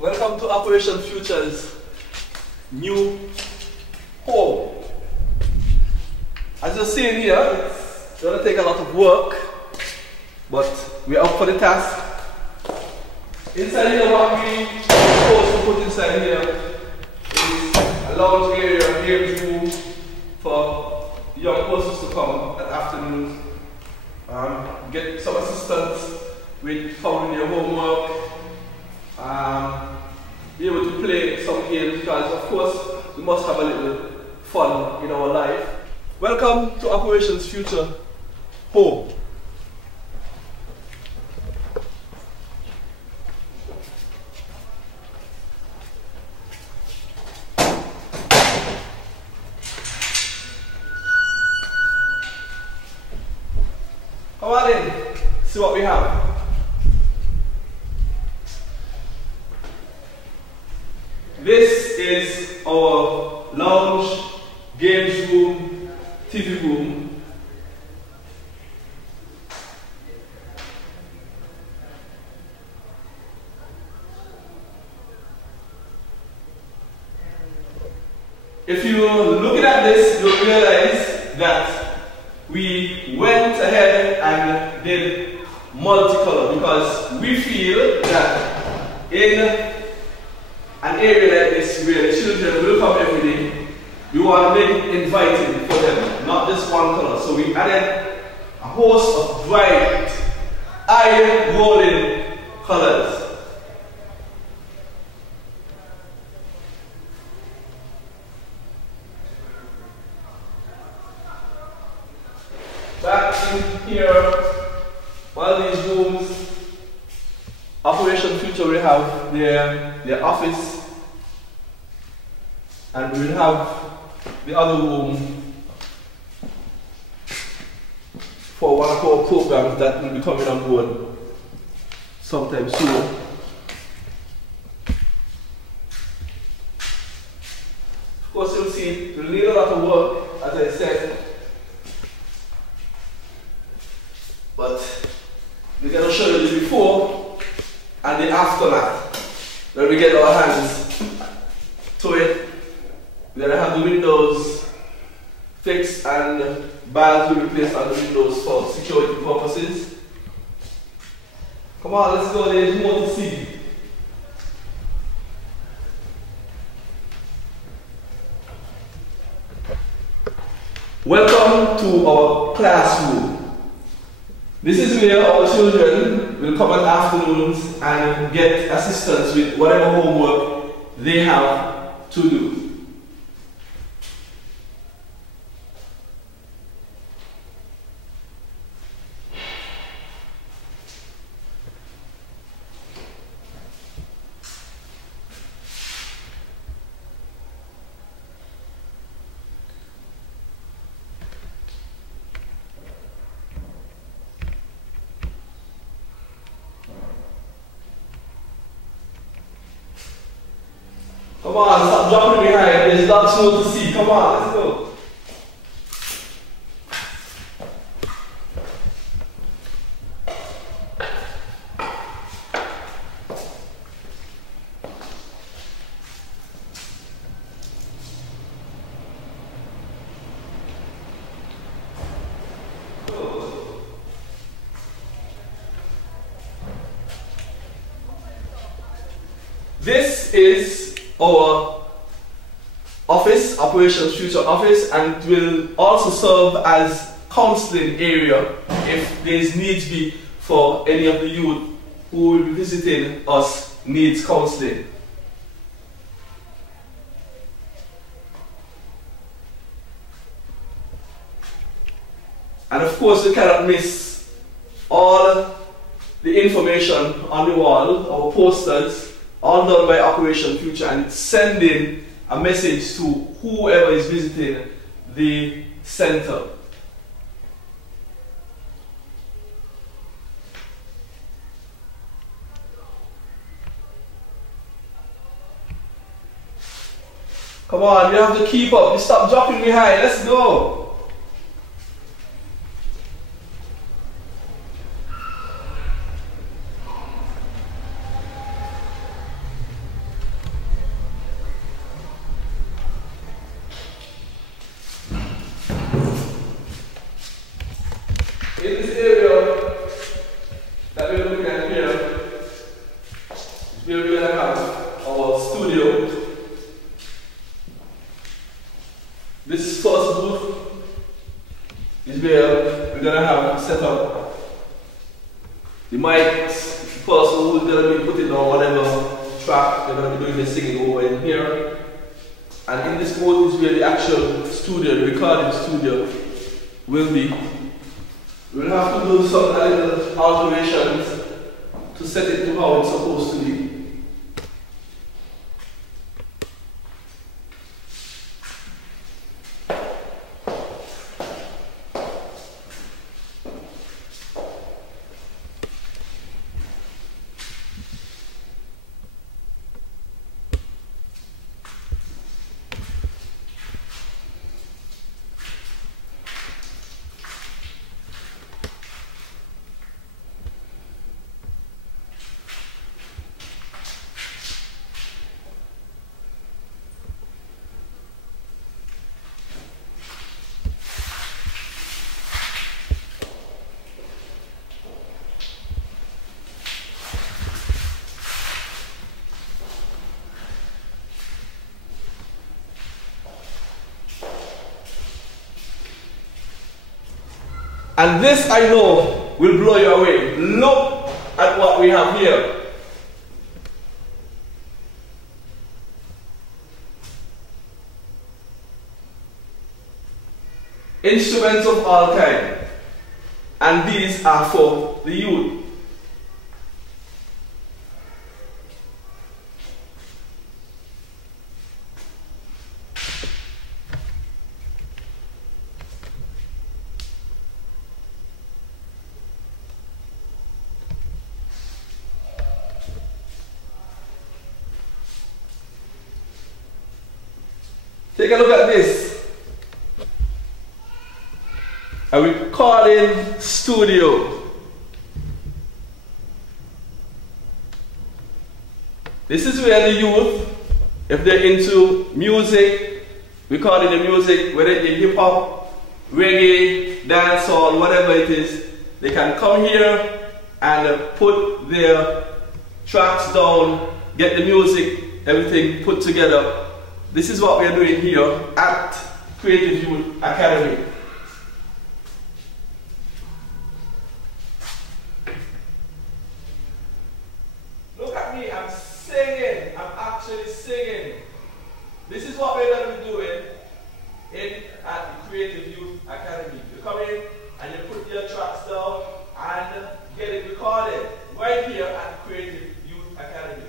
Welcome to Operation Future's new home. As you're seeing here, it's going to take a lot of work, but we're up for the task. Inside here, what we propose to put inside here is a lounge area, a games room for young persons to come at afternoons, get some assistance with following their homework, be able to play some games, because of course we must have a little fun in our life. Welcome to Operations Future Home. Come on in, see what we have. This is our lounge, games room, TV room. If you're looking at this, you'll realize that we went ahead and did multicolor because we feel that in an area like this where the children will come every day, we want to make it inviting for them, not just one color. So we added a host of bright, eye-rolling colors. Back in here, one of these rooms, Operation Future will have their office, and we will have the other room for one of our programs that will be coming on board sometime soon. Of course, you'll see we'll need a lot of work, as I said, but we're going to show you the before and the aftermath. When we get our hands to it, we're going to have the windows fixed and bags will be placed on the windows for security purposes. Come on, let's go, there's more to see. Welcome to our classroom. This is where our children will come at afternoons and get assistance with whatever homework they have to do. Come on, stop dropping behind. There's lots more to see. Come on, let's go. This is our office, Operations Future office, and it will also serve as counseling area if there is need be for any of the youth who will be visiting us needs counseling. And of course we cannot miss all the information on the wall, our posters, all done by Operation Future, and it's sending a message to whoever is visiting the center. Come on, you have to keep up. You stop dropping behind. Let's go. In this area that we're looking at here is where we're going to have our studio. This first booth is where we're going to have set up the mics. The person who's going to be putting on whatever track they're going to be doing the singing over in here. And in this booth is where the actual studio, the recording studio, will be. We'll have to do some little alterations to set it to how it's supposed to be. And this, I know, will blow you away. Look at what we have here. Instruments of all kinds. And these are for the youth. Take a look at this. A recording studio. This is where the youth, if they're into music, recording the music, whether it's hip hop, reggae, dancehall, whatever it is, they can come here and put their tracks down, get the music, everything put together. This is what we are doing here at Creative Youth Academy. Look at me, I'm singing. I'm actually singing. This is what we're going to be doing at the Creative Youth Academy. You come in and you put your tracks down and get it recorded right here at the Creative Youth Academy.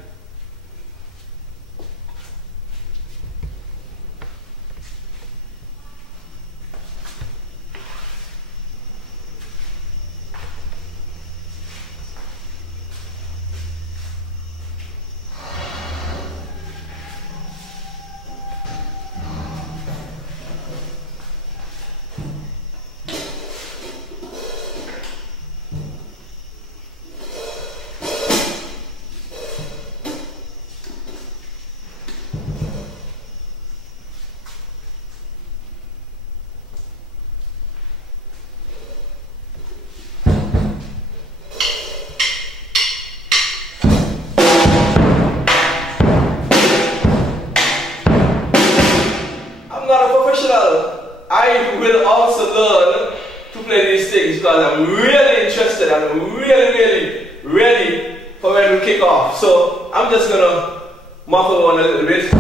I will also learn to play these things because I'm really interested and I'm really ready for when we kick off. So I'm just gonna muffle on a little bit.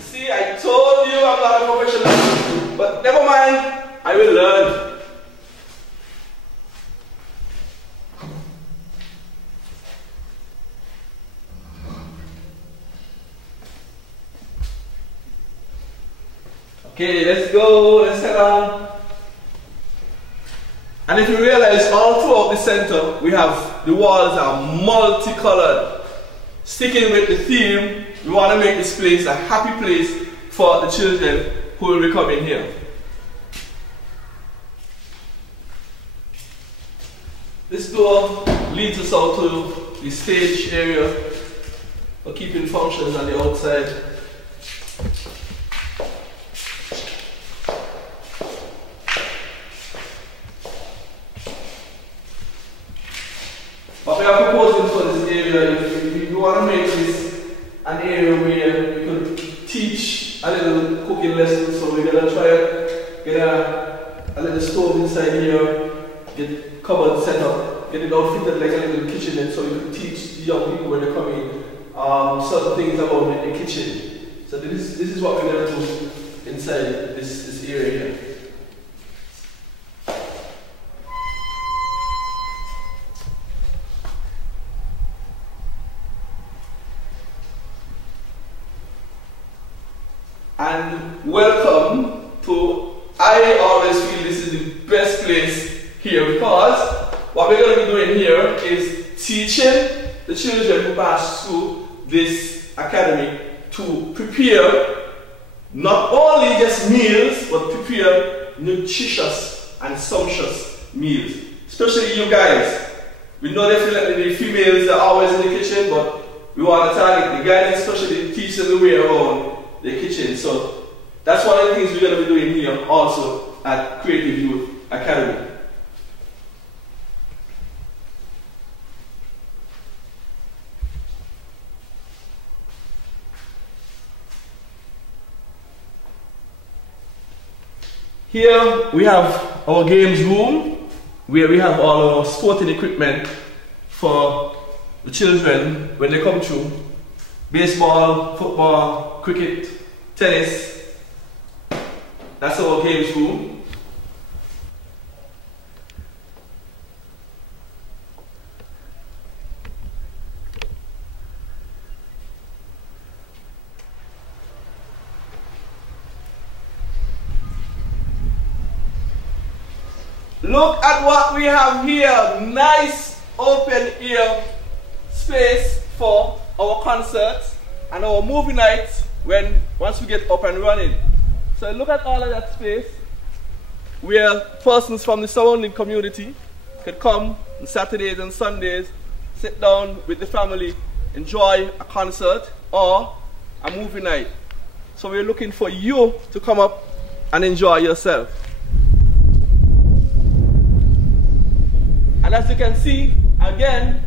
See, I told you I'm not a professional, but never mind, I will learn. Okay, let's go, let's head on. And if you realize all throughout the center, we have, the walls are multicolored. Sticking with the theme, we want to make this place a happy place for the children who will be coming here. This door leads us out to the stage area for keeping functions on the outside. want to make this an area where we could teach a little cooking lesson. So we're going to try to get a little stove inside here, get cupboard set up, get it all fitted like a little kitchen, so we could teach the young people when they come in certain things about the kitchen. So this is what we're going to do inside this area here. And welcome to, I always feel this is the best place here, because what we're going to be doing here is teaching the children who pass through this academy to prepare not only just meals, but prepare nutritious and sumptuous meals. Especially you guys. We know definitely the females are always in the kitchen, but we want to target the guys, especially teach them the way around the kitchen. So that's one of the things we're going to be doing here also at Creative Youth Academy. Here we have our games room, where we have all our sporting equipment for the children when they come through. Baseball, football, cricket, tennis. That's our games room. Look at what we have here. Nice open air space for our concerts and our movie nights once we get up and running. So look at all of that space where persons from the surrounding community could come on Saturdays and Sundays, sit down with the family, enjoy a concert or a movie night. So we're looking for you to come up and enjoy yourself. And as you can see, again,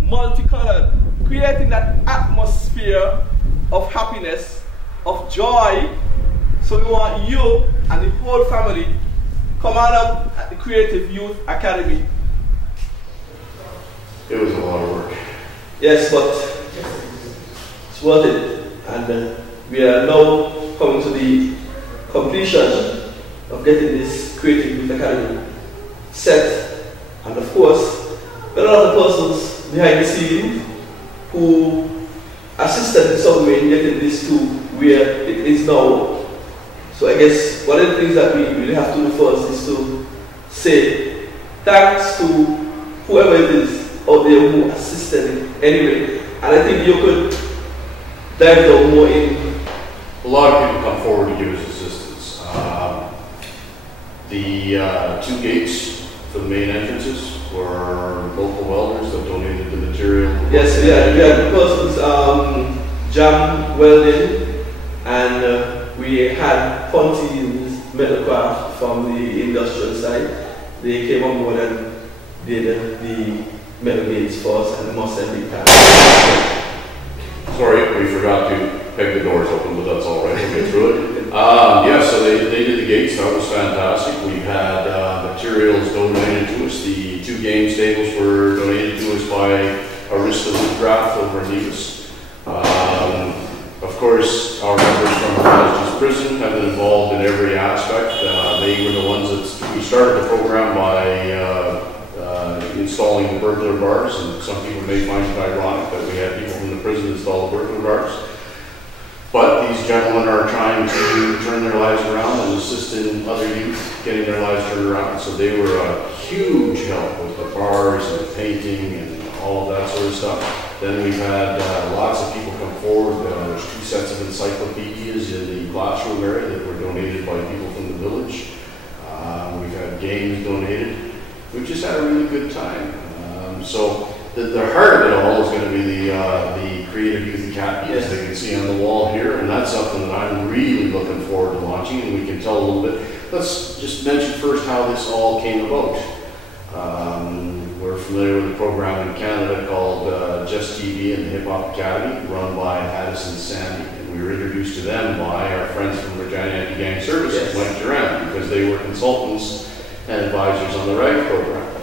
multicolored, creating that atmosphere of happiness, of joy. So we want you and the whole family come on up at the Creative Youth Academy. It was a lot of work. Yes, but it's worth it. And we are now coming to the completion of getting this Creative Youth Academy set. And of course, there are a lot of persons behind the scenes who assisted in some way in getting this to where it is now. So I guess one of the things that we really have to do first is to say thanks to whoever it is out there who assisted in any way. And I think you could dive down more in. A lot of people come forward to give us assistance. The two gates for the main entrances were local welders that donated the material. Yes, we had persons, Jam Welding, and we had Ponty's Metalcraft from the industrial side. They came on board and did the metal gates for us, and the most big time. Sorry, we forgot to peg the doors open, but that's all right. We'll get through it. Yeah, so they did the gates. That was fantastic. We've had materials donated to us. The two game tables were donated to us by Arista Woodcraft over in Nevis. Of course, our members from Armistice Prison have been involved in every aspect. They were the ones that we started the program by installing the burglar bars, and some people may find it ironic that we had people from the prison install the burglar bars. But these gentlemen are trying to turn their lives around and assist in other youth getting their lives turned around. So they were a huge help with the bars and the painting and all of that sort of stuff. Then we've had lots of people come forward. There's 2 sets of encyclopedias in the classroom area that were donated by people from the village. We've had games donated. We've just had a really good time. So the heart of it all is going to be the Creative Youth Academy, as they can see on the wall here, and that's something that I'm really looking forward to launching, and we can tell a little bit. Let's just mention first how this all came about. We're we're familiar with a program in Canada called Just TV and the Hip Hop Academy, run by Addison Sandy. And we were introduced to them by our friends from Regina Anti-Gang Services, Mike Durant, because they were consultants and advisors on the RAG program.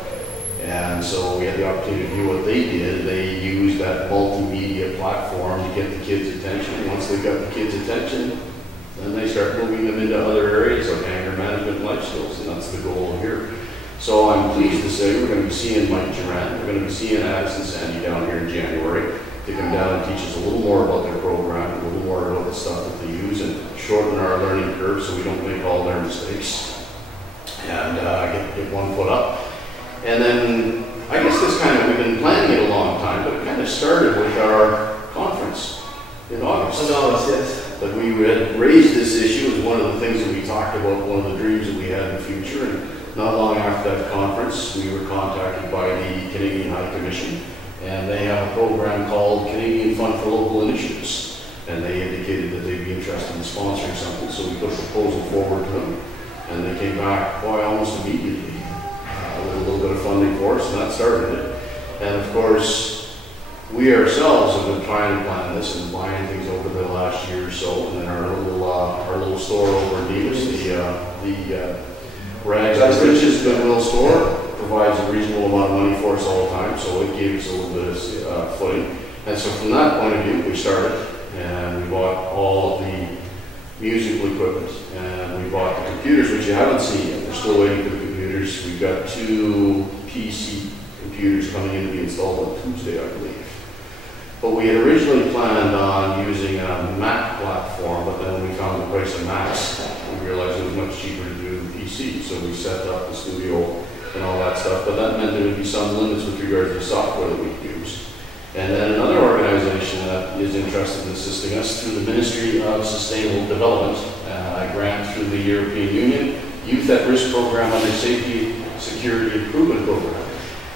And so we had the opportunity to view what they did. They used that multimedia platform to get the kids' attention. Once they got the kids' attention, then they start moving them into other areas like anger management and life skills, and that's the goal here. So I'm pleased to say we're going to be seeing Mike Durant, we're going to be seeing Addison Sandy down here in January to come down and teach us a little more about their program, a little more about the stuff that they use, and shorten our learning curve so we don't make all their mistakes, and get one foot up. And then, I guess we've been planning it a long time, but it kind of started with our conference in August. In August, yes. But we had raised this issue as one of the things that we talked about, one of the dreams that we had in the future. And not long after that conference, we were contacted by the Canadian High Commission, and they have a program called Canadian Fund for Local Initiatives. And they indicated that they'd be interested in sponsoring something, so we put a proposal forward to them, and they came back, almost immediately. With a little bit of funding for us, and that started it. And of course, we ourselves have been trying to plan this and buying things over the last year or so. And then our little store over in Nevis, the Rags and Riches Goodwill store, provides a reasonable amount of money for us all the time. So it gave us a little bit of footing. And so from that point of view, we started, and we bought all of the musical equipment, and we bought the computers, which you haven't seen yet. We're still waiting for the computers. We've got 2 PC computers coming in to be installed on Tuesday, I believe. But we had originally planned on using a Mac platform, but then when we found the price of Macs, we realized it was much cheaper to do PC. So we set up the studio and all that stuff, but that meant there would be some limits with regard to the software that we could use. And then another organization that is interested in assisting us through the Ministry of Sustainable Development, a grant through the European Union, Youth at Risk Program under Safety Security Improvement Program.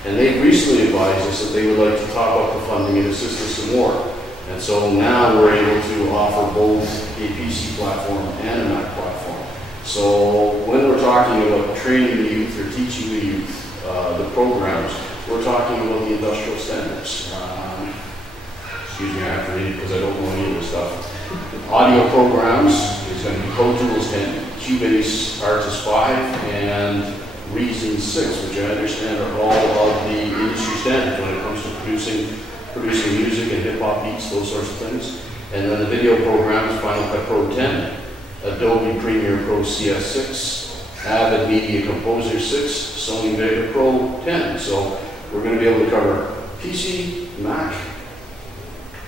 And they've recently advised us that they would like to top up the funding and assist us some more. And so now we're able to offer both a PC platform and a Mac platform. So when we're talking about training the youth or teaching the youth the programs, we're talking about the industrial standards. Excuse me, I have to read it because I don't know any of this stuff. Audio programs is going to be Pro Tools 10, Cubase Artist 5, and Reason 6, which I understand are all of the industry standards when it comes to producing music and hip-hop beats, those sorts of things. And then the video programs, Final Cut Pro 10, Adobe Premiere Pro CS6, Avid Media Composer 6, Sony Vega Pro 10. So we're going to be able to cover PC, Mac,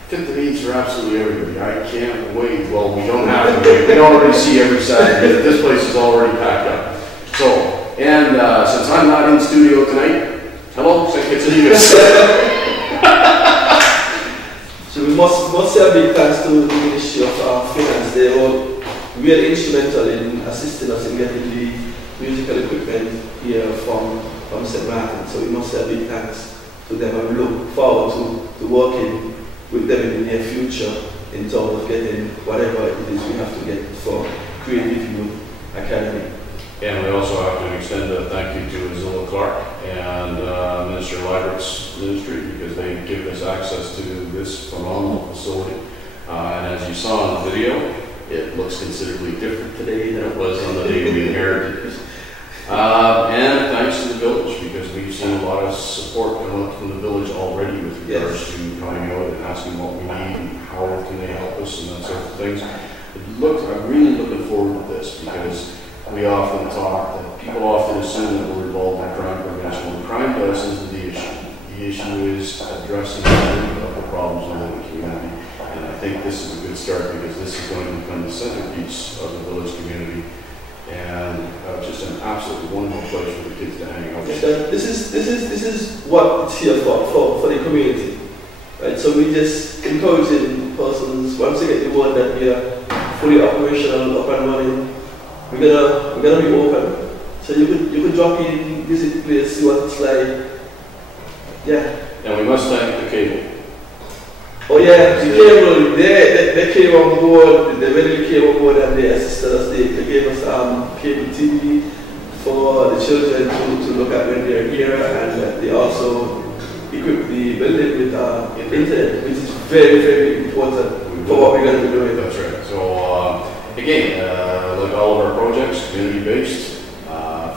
fit the needs for absolutely everybody. I can't wait. Well, we don't have to wait. We already see every Saturday. This place is already packed up. So, and since I'm not in studio tonight, hello, St. Kitts and Nevis. So we must say a big thanks to the Ministry of Finance. They were really instrumental in assisting us in getting the musical equipment here from St. Martin. So we must say a big thanks to them, and we look forward to working with them in the near future in terms of getting whatever it is we have to get for Creative Youth Academy. And we also have to extend a thank you to Zilla Clark and Minister Lybert's ministry, because they give us access to this phenomenal facility. And as you saw in the video, it looks considerably different today than it was on the day we inherited it. And thanks to the village, because we've seen a lot of support come up from the village already with regards to coming out and asking what we need and how can they help us and that sort of things. I'm really looking forward to this, because we often talk that people often assume that we're involved in crime prevention. Well, crime does isn't the issue. The issue is addressing the problems within the community. And I think this is a good start, because this is going to become the centerpiece of the village community. And just an absolutely wonderful place for the kids to hang out. This is what it's here for the community, right? So we just encouraging persons, once they get the word that we are fully operational, up and running, we're gonna be open. So you could drop in, visit the place, see what it's like. Yeah. And we must thank the cable. Oh yeah, the cable, they came on board, they really came on board and they assisted us. They gave us cable TV for the children to look at when they're here, and they also equip the building with internet, which is very, very important for what we're going to be doing. That's right. So again, like all of our projects, community-based,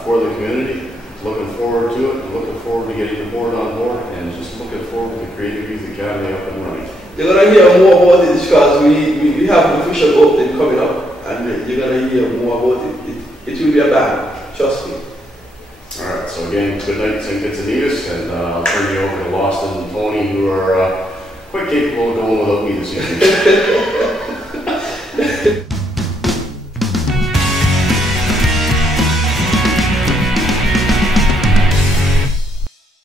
for the community. Looking forward to it, looking forward to getting the board on board, and just looking forward to the Creative Youth Academy up and running. You're going to hear more about it because we have an official opening coming up, and you're going to hear more about it. It will be a bang, trust me. Alright, so again, good night St. Kitts, and I'll turn you over to Lawson and Tony, who are quite capable of going without me this evening.